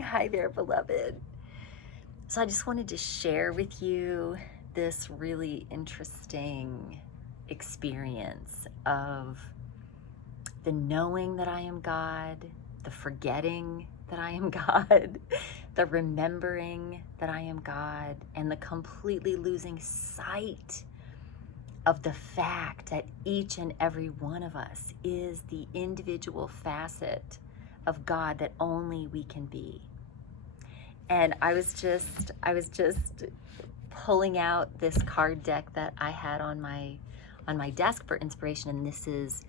Hi there, beloved. So I just wanted to share with you this really interesting experience of the knowing that I am God, the forgetting that I am God, the remembering that I am God, and the completely losing sight of the fact that each and every one of us is the individual facet of God that only we can be. And I was just pulling out this card deck that I had on my desk for inspiration, and this is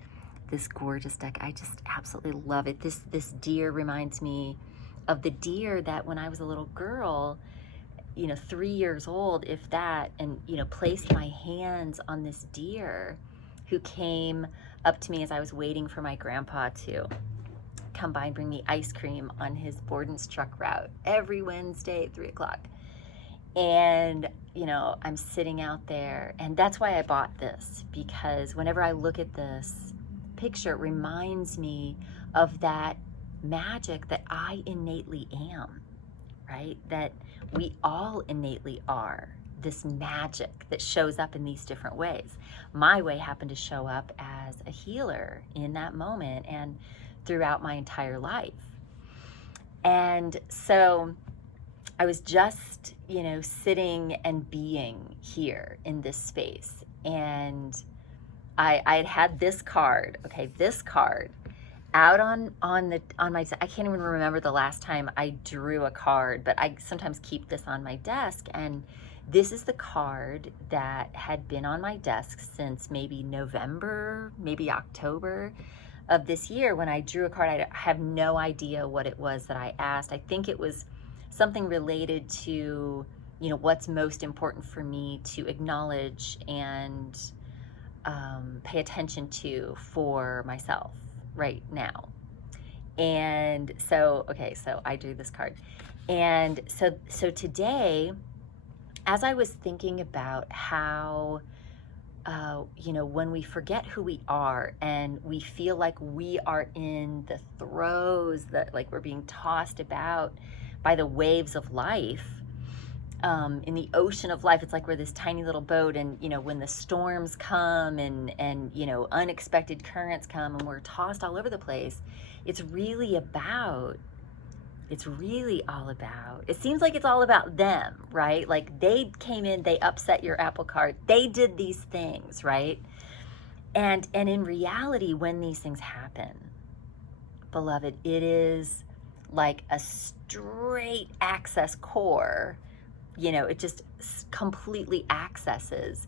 this gorgeous deck. I just absolutely love it. This deer reminds me of the deer that when I was a little girl, 3 years old, if that, and placed my hands on this deer who came up to me as I was waiting for my grandpa to come by and bring me ice cream on his Borden's truck route every Wednesday at 3 o'clock. And, I'm sitting out there, and that's why I bought this, because whenever I look at this picture, it reminds me of that magic that I innately am, right? That we all innately are this magic that shows up in these different ways. My way happened to show up as a healer in that moment and throughout my entire life. And so I was just, sitting and being here in this space. And I had this card, this card out on my, I can't even remember the last time I drew a card, but I sometimes keep this on my desk. And this is the card that had been on my desk since maybe November, maybe October of this year. When I drew a card, I have no idea what it was that I asked. I think it was something related to, what's most important for me to acknowledge and pay attention to for myself right now. And so, so I drew this card. And so today, as I was thinking about how, when we forget who we are and we feel like we are in the throes, that like we're being tossed about by the waves of life, in the ocean of life, it's like we're this tiny little boat, and when the storms come and unexpected currents come and we're tossed all over the place, it's really all about, it seems like it's all about them, right? Like they came in, they upset your apple cart, they did these things, right? And in reality, when these things happen, beloved, it is like a straight access core. It just completely accesses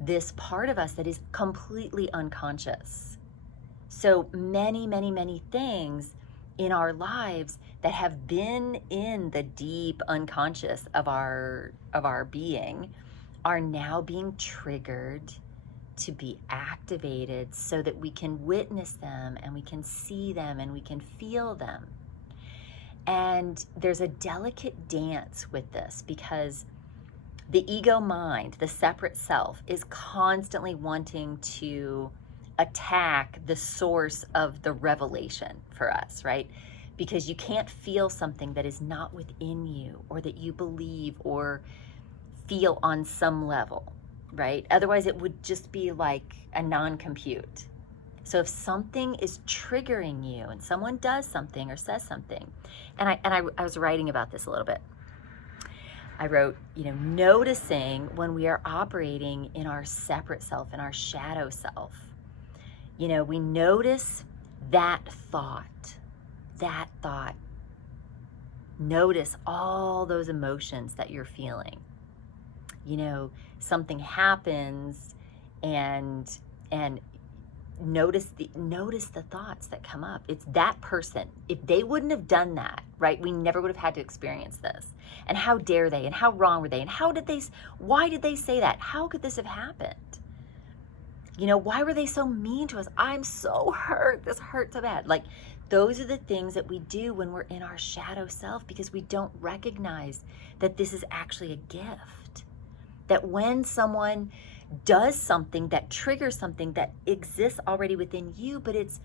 this part of us that is completely unconscious. So many, many, many things in our lives that have been in the deep unconscious of our being are now being triggered to be activated so that we can witness them and we can see them and we can feel them. And there's a delicate dance with this, because the ego mind, the separate self, is constantly wanting to attack the source of the revelation for us, right? Because you can't feel something that is not within you, or that you believe or feel on some level, right? Otherwise, it would just be like a non-compute. So if something is triggering you and someone does something or says something, and I was writing about this a little bit. I wrote, noticing when we are operating in our separate self, in our shadow self, we notice that thought, notice all those emotions that you're feeling. Something happens, and notice the thoughts that come up. It's that person. If they wouldn't have done that, right, we never would have had to experience this. And how dare they? And how wrong were they? And why did they say that? How could this have happened? Why were they so mean to us? I'm so hurt. This hurt so bad. Like, those are the things that we do when we're in our shadow self, because we don't recognize that this is actually a gift. That when someone does something that triggers something that exists already within you, but it's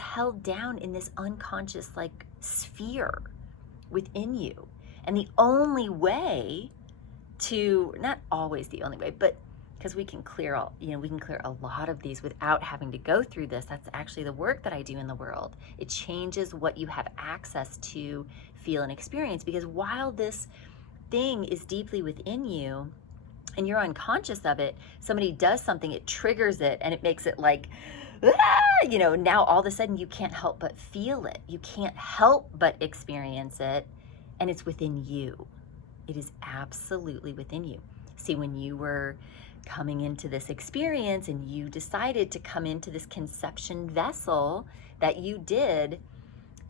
held down in this unconscious like sphere, within you. And the only way to, not always the only way, but because we can clear we can clear a lot of these without having to go through this. That's actually the work that I do in the world. It changes what you have access to feel and experience, because while this thing is deeply within you and you're unconscious of it, somebody does something, it triggers it, and it makes it like, now all of a sudden you can't help but feel it. You can't help but experience it, and it's within you. It is absolutely within you. See, when you were coming into this experience and you decided to come into this conception vessel that you did,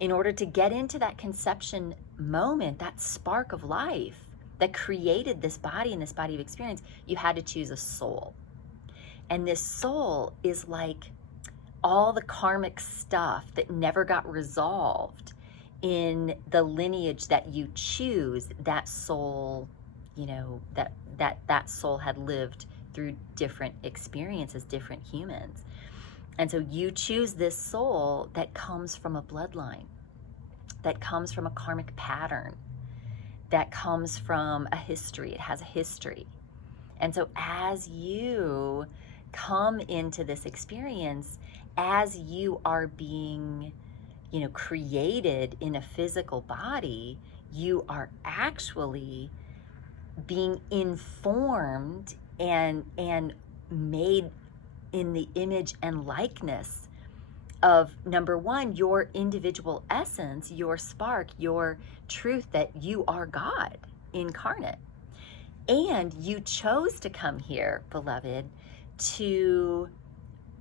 in order to get into that conception moment, that spark of life that created this body and this body of experience, you had to choose a soul. And this soul is like all the karmic stuff that never got resolved in the lineage that you choose. That soul, that soul had lived through different experiences, different humans. And so you choose this soul that comes from a bloodline, that comes from a karmic pattern, that comes from a history. It has a history. And so as you come into this experience, as you are being, created in a physical body, you are actually being informed and made in the image and likeness of, number one, your individual essence, your spark, your truth, that you are God incarnate. And you chose to come here, beloved, to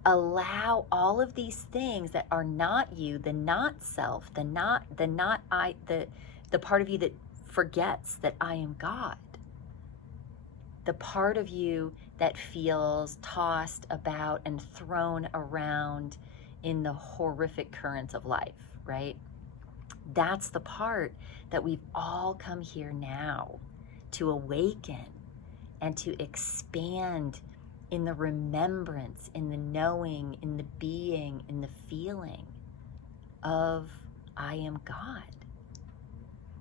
allow all of these things that are not you, the not self, the not I, the part of you that forgets that I am God, the part of you that feels tossed about and thrown around in the horrific currents of life, right? That's the part that we've all come here now to awaken and to expand in the remembrance, in the knowing, in the being, in the feeling of I am God.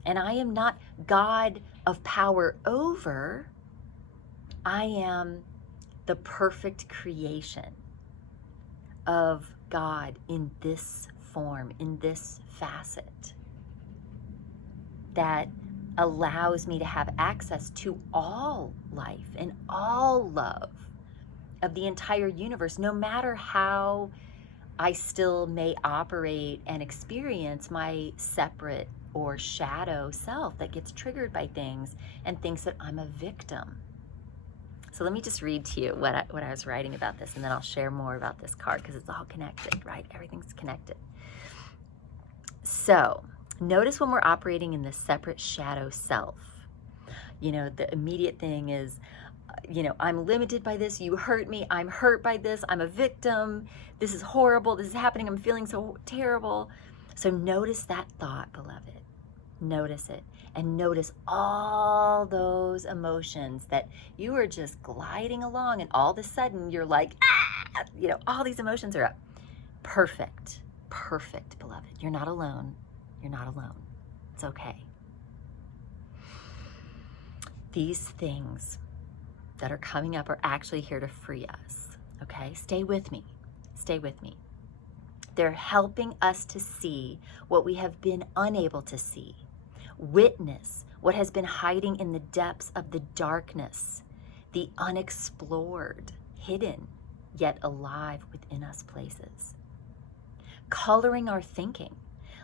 And I am not God of power over. I am the perfect creation of God in this form, in this facet, that allows me to have access to all life and all love of the entire universe, no matter how I still may operate and experience my separate or shadow self that gets triggered by things and thinks that I'm a victim. So let me just read to you what I was writing about this, and then I'll share more about this card, because it's all connected, right? Everything's connected. So notice when we're operating in the separate shadow self, the immediate thing is, I'm limited by this, you hurt me, I'm hurt by this, I'm a victim, this is horrible, this is happening, I'm feeling so terrible. So notice that thought, beloved. Notice it, and notice all those emotions that you are just gliding along, and all of a sudden you're like, all these emotions are up. Perfect, beloved. You're not alone. You're not alone. It's okay. These things that are coming up are actually here to free us, okay? Stay with me. Stay with me. They're helping us to see what we have been unable to see. Witness what has been hiding in the depths of the darkness, the unexplored, hidden, yet alive within us places. Coloring our thinking,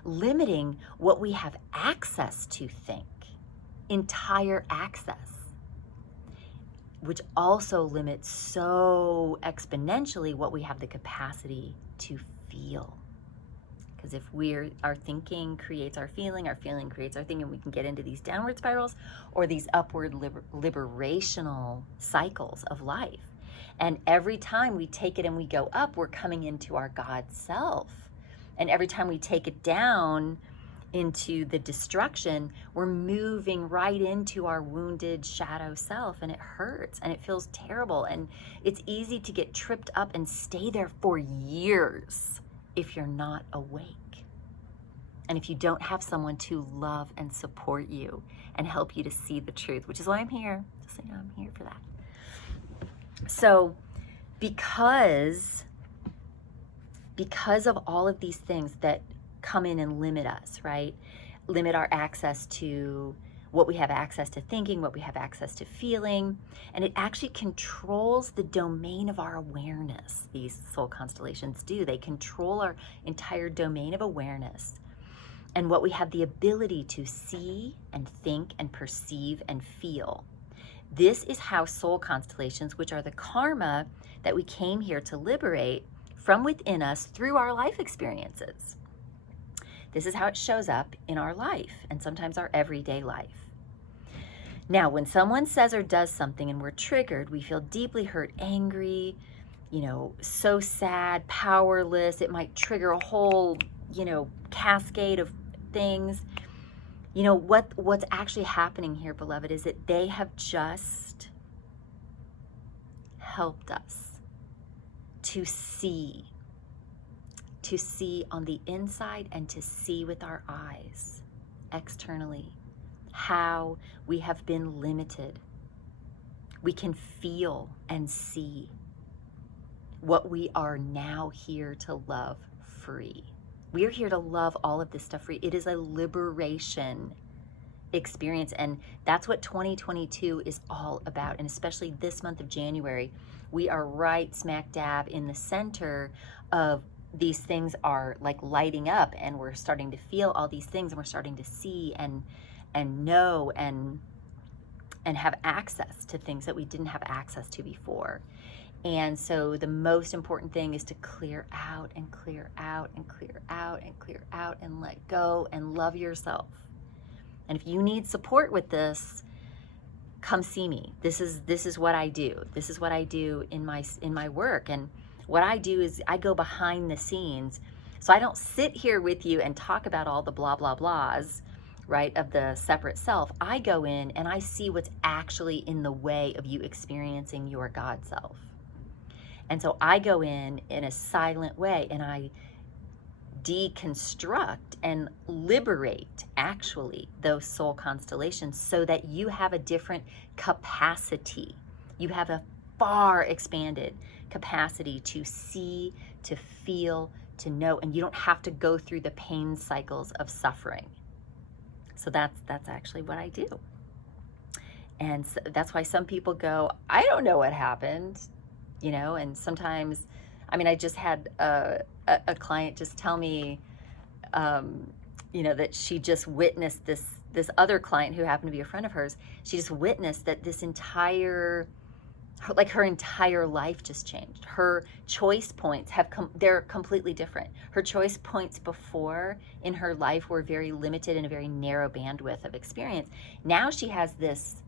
limiting what we have access to think, entire access, which also limits so exponentially what we have the capacity to feel. Because if our thinking creates our feeling creates our thinking, we can get into these downward spirals or these upward liberational cycles of life. And every time we take it and we go up, we're coming into our God self. And every time we take it down into the destruction, we're moving right into our wounded shadow self, and it hurts and it feels terrible. And it's easy to get tripped up and stay there for years if you're not awake. And if you don't have someone to love and support you and help you to see the truth, which is why I'm here, just so you know, I'm here for that. So because of all of these things that come in and limit us, right? Limit our access to what we have access to thinking, what we have access to feeling, and it actually controls the domain of our awareness. These soul constellations do. They control our entire domain of awareness and what we have the ability to see and think and perceive and feel. This is how soul constellations, which are the karma that we came here to liberate from within us through our life experiences. This is how it shows up in our life and sometimes our everyday life. Now, when someone says or does something and we're triggered, we feel deeply hurt, angry, so sad, powerless. It might trigger a whole, cascade of things. What's actually happening here, beloved, is that they have just helped us to see on the inside and to see with our eyes externally how we have been limited. We can feel and see what we are now here to love free. We are here to love all of this stuff free. It is a liberation experience, and that's what 2022 is all about. And especially this month of January, we are right smack dab in the center of these things are like lighting up, and we're starting to feel all these things, and we're starting to see and know and have access to things that we didn't have access to before. And so the most important thing is to clear out and clear out and clear out and clear out and let go and love yourself. And if you need support with this, come see me. This is what I do. This is what I do in my work. And what I do is I go behind the scenes. So I don't sit here with you and talk about all the blah, blah, blahs, right, of the separate self. I go in and I see what's actually in the way of you experiencing your God self. And so I go in a silent way and I deconstruct and liberate actually those soul constellations so that you have a different capacity. You have a far expanded capacity to see, to feel, to know, and you don't have to go through the pain cycles of suffering. So that's actually what I do. And so that's why some people go, I don't know what happened, and sometimes, I just had a client just tell me, that she just witnessed this other client who happened to be a friend of hers. She just witnessed that this her entire life just changed. Her choice points they're completely different. Her choice points before in her life were very limited and a very narrow bandwidth of experience. Now she has this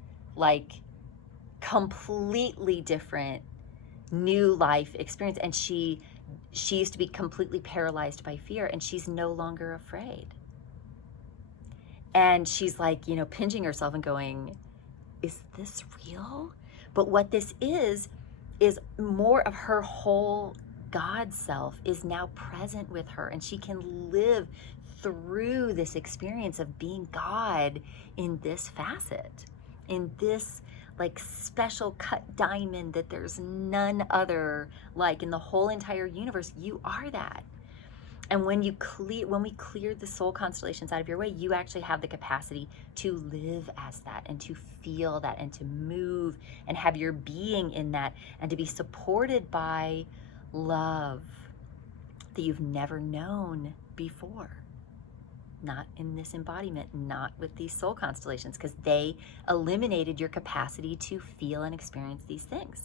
completely different new life experience, and she used to be completely paralyzed by fear, and she's no longer afraid. And she's pinching herself and going, is this real? But what this is more of her whole God self is now present with her, and she can live through this experience of being God in this facet, in this special cut diamond that there's none other like in the whole entire universe. You are that. And when we clear the soul constellations out of your way, you actually have the capacity to live as that and to feel that and to move and have your being in that and to be supported by love that you've never known before. Not in this embodiment, not with these soul constellations, because they eliminated your capacity to feel and experience these things.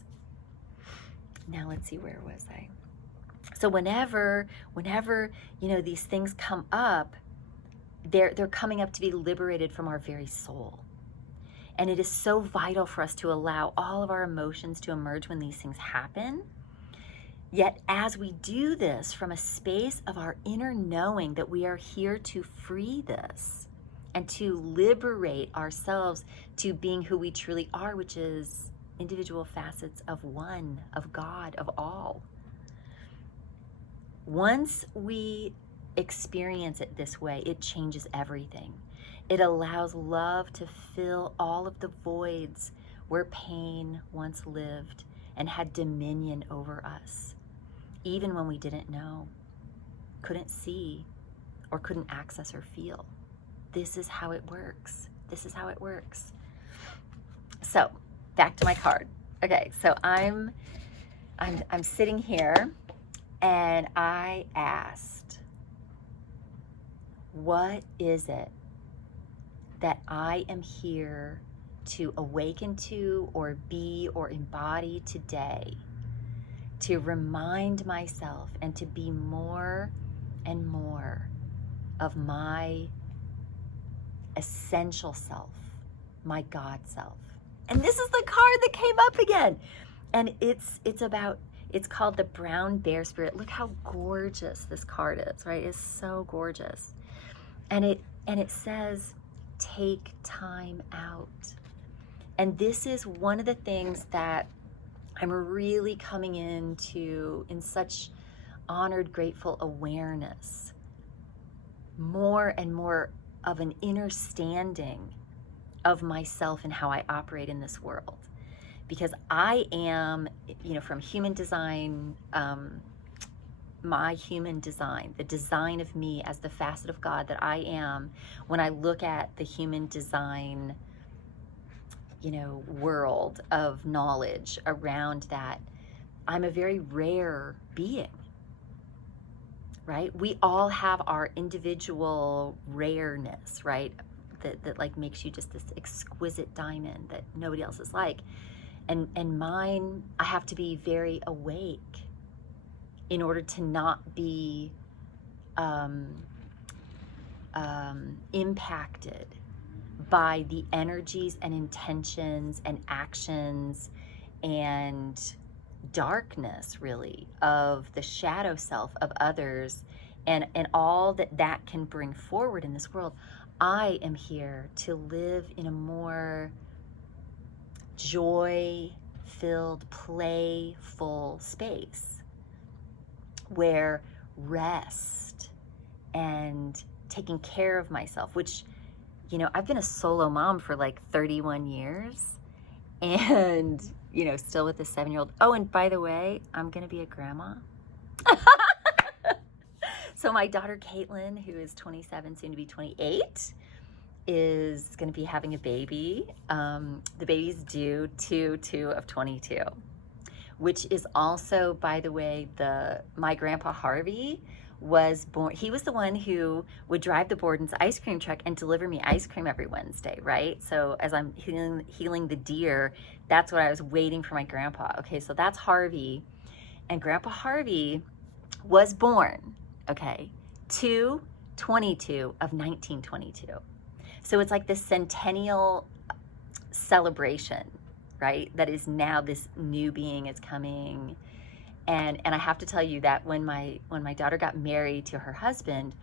Now let's see, where was I? So whenever these things come up, they're coming up to be liberated from our very soul. And it is so vital for us to allow all of our emotions to emerge when these things happen. Yet as we do this from a space of our inner knowing that we are here to free this and to liberate ourselves to being who we truly are, which is individual facets of one, of God, of all. Once we experience it this way, it changes everything. It allows love to fill all of the voids where pain once lived and had dominion over us, even when we didn't know, couldn't see, or couldn't access or feel. This is how it works. This is how it works. So back to my card. Okay, so I'm sitting here and I asked, what is it that I am here to awaken to or be or embody today to remind myself and to be more and more of my essential self, my God self. And this is the card that came up again. And it's called the Brown Bear Spirit. Look how gorgeous this card is, right? It's so gorgeous. And it says, take time out. And this is one of the things that I'm really coming into in such honored, grateful awareness. More and more of an inner standing of myself and how I operate in this world. Because I am, from human design, my human design, the design of me as the facet of God that I am, when I look at the human design, world of knowledge around that, I'm a very rare being, right? We all have our individual rareness, right? That like makes you just this exquisite diamond that nobody else is like. And mine, I have to be very awake in order to not be impacted by the energies and intentions and actions and darkness, really, of the shadow self of others, and all that can bring forward in this world. I am here to live in a more joy-filled, playful space where rest and taking care of myself, which, I've been a solo mom for like 31 years and, still with a 7-year-old. Oh, and by the way, I'm going to be a grandma. So my daughter, Caitlin, who is 27, soon to be 28, is going to be having a baby. The baby's due 2/2/22, which is also, by the way, my grandpa Harvey was born. He was the one who would drive the Borden's ice cream truck and deliver me ice cream every Wednesday, right? So as I'm healing the deer, that's what I was waiting for my grandpa. Okay, so that's Harvey. And Grandpa Harvey was born, okay, 2/22/1922. So it's like this centennial celebration, right? That is now this new being is coming. And I have to tell you that when my daughter got married to her husband,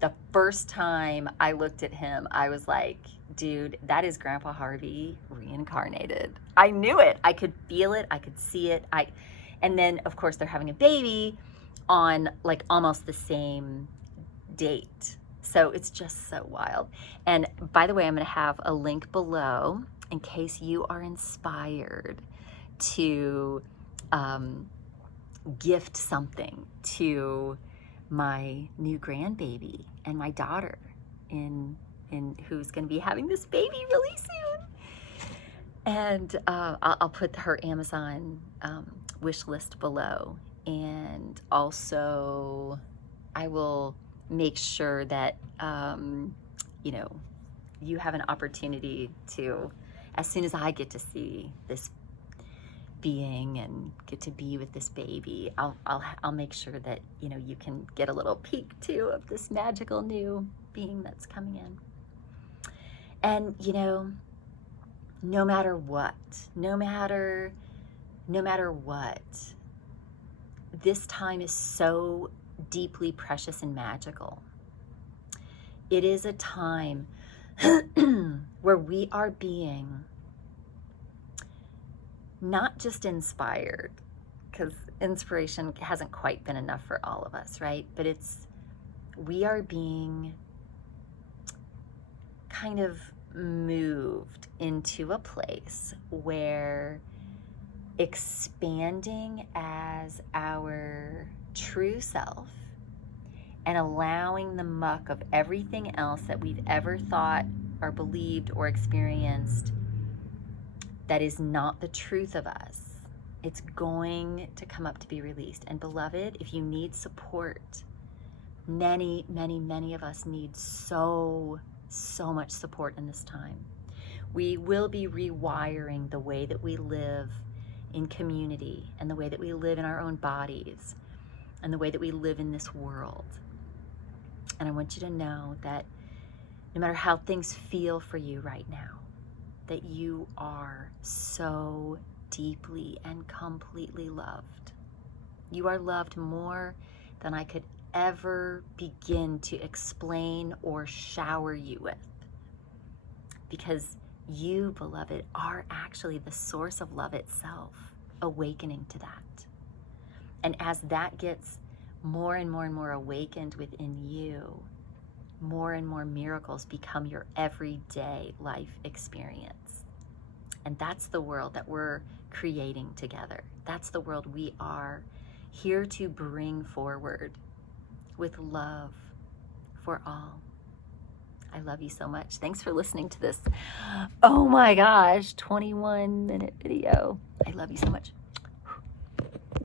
the first time I looked at him, I was like, dude, that is Grandpa Harvey reincarnated. I knew it. I could feel it. I could see it. And then, of course, they're having a baby on like almost the same date. So it's just so wild. And by the way, I'm going to have a link below in case you are inspired to gift something to my new grandbaby and my daughter in who's going to be having this baby really soon. And I'll put her Amazon wish list below. And also I will make sure that you have an opportunity to, as soon as I get to see this being and get to be with this baby, I'll make sure that you can get a little peek too of this magical new being that's coming in. And no matter what, this time is so deeply precious and magical. It is a time where we are being not just inspired, because inspiration hasn't quite been enough for all of us, right? But we are being kind of moved into a place where expanding as our true self and allowing the muck of everything else that we've ever thought or believed or experienced that is not the truth of us, it's going to come up to be released. And beloved, if you need support, many, many, many of us need so much support in this time. We will be rewiring the way that we live in community and the way that we live in our own bodies and the way that we live in this world. And I want you to know that no matter how things feel for you right now, that you are so deeply and completely loved. You are loved more than I could ever begin to explain or shower you with. Because you, beloved, are actually the source of love itself, awakening to that. And as that gets more and more and more awakened within you, more and more miracles become your everyday life experience. And that's the world that we're creating together. That's the world we are here to bring forward with love for all. I love you so much. Thanks for listening to this, oh my gosh, 21-minute video. I love you so much.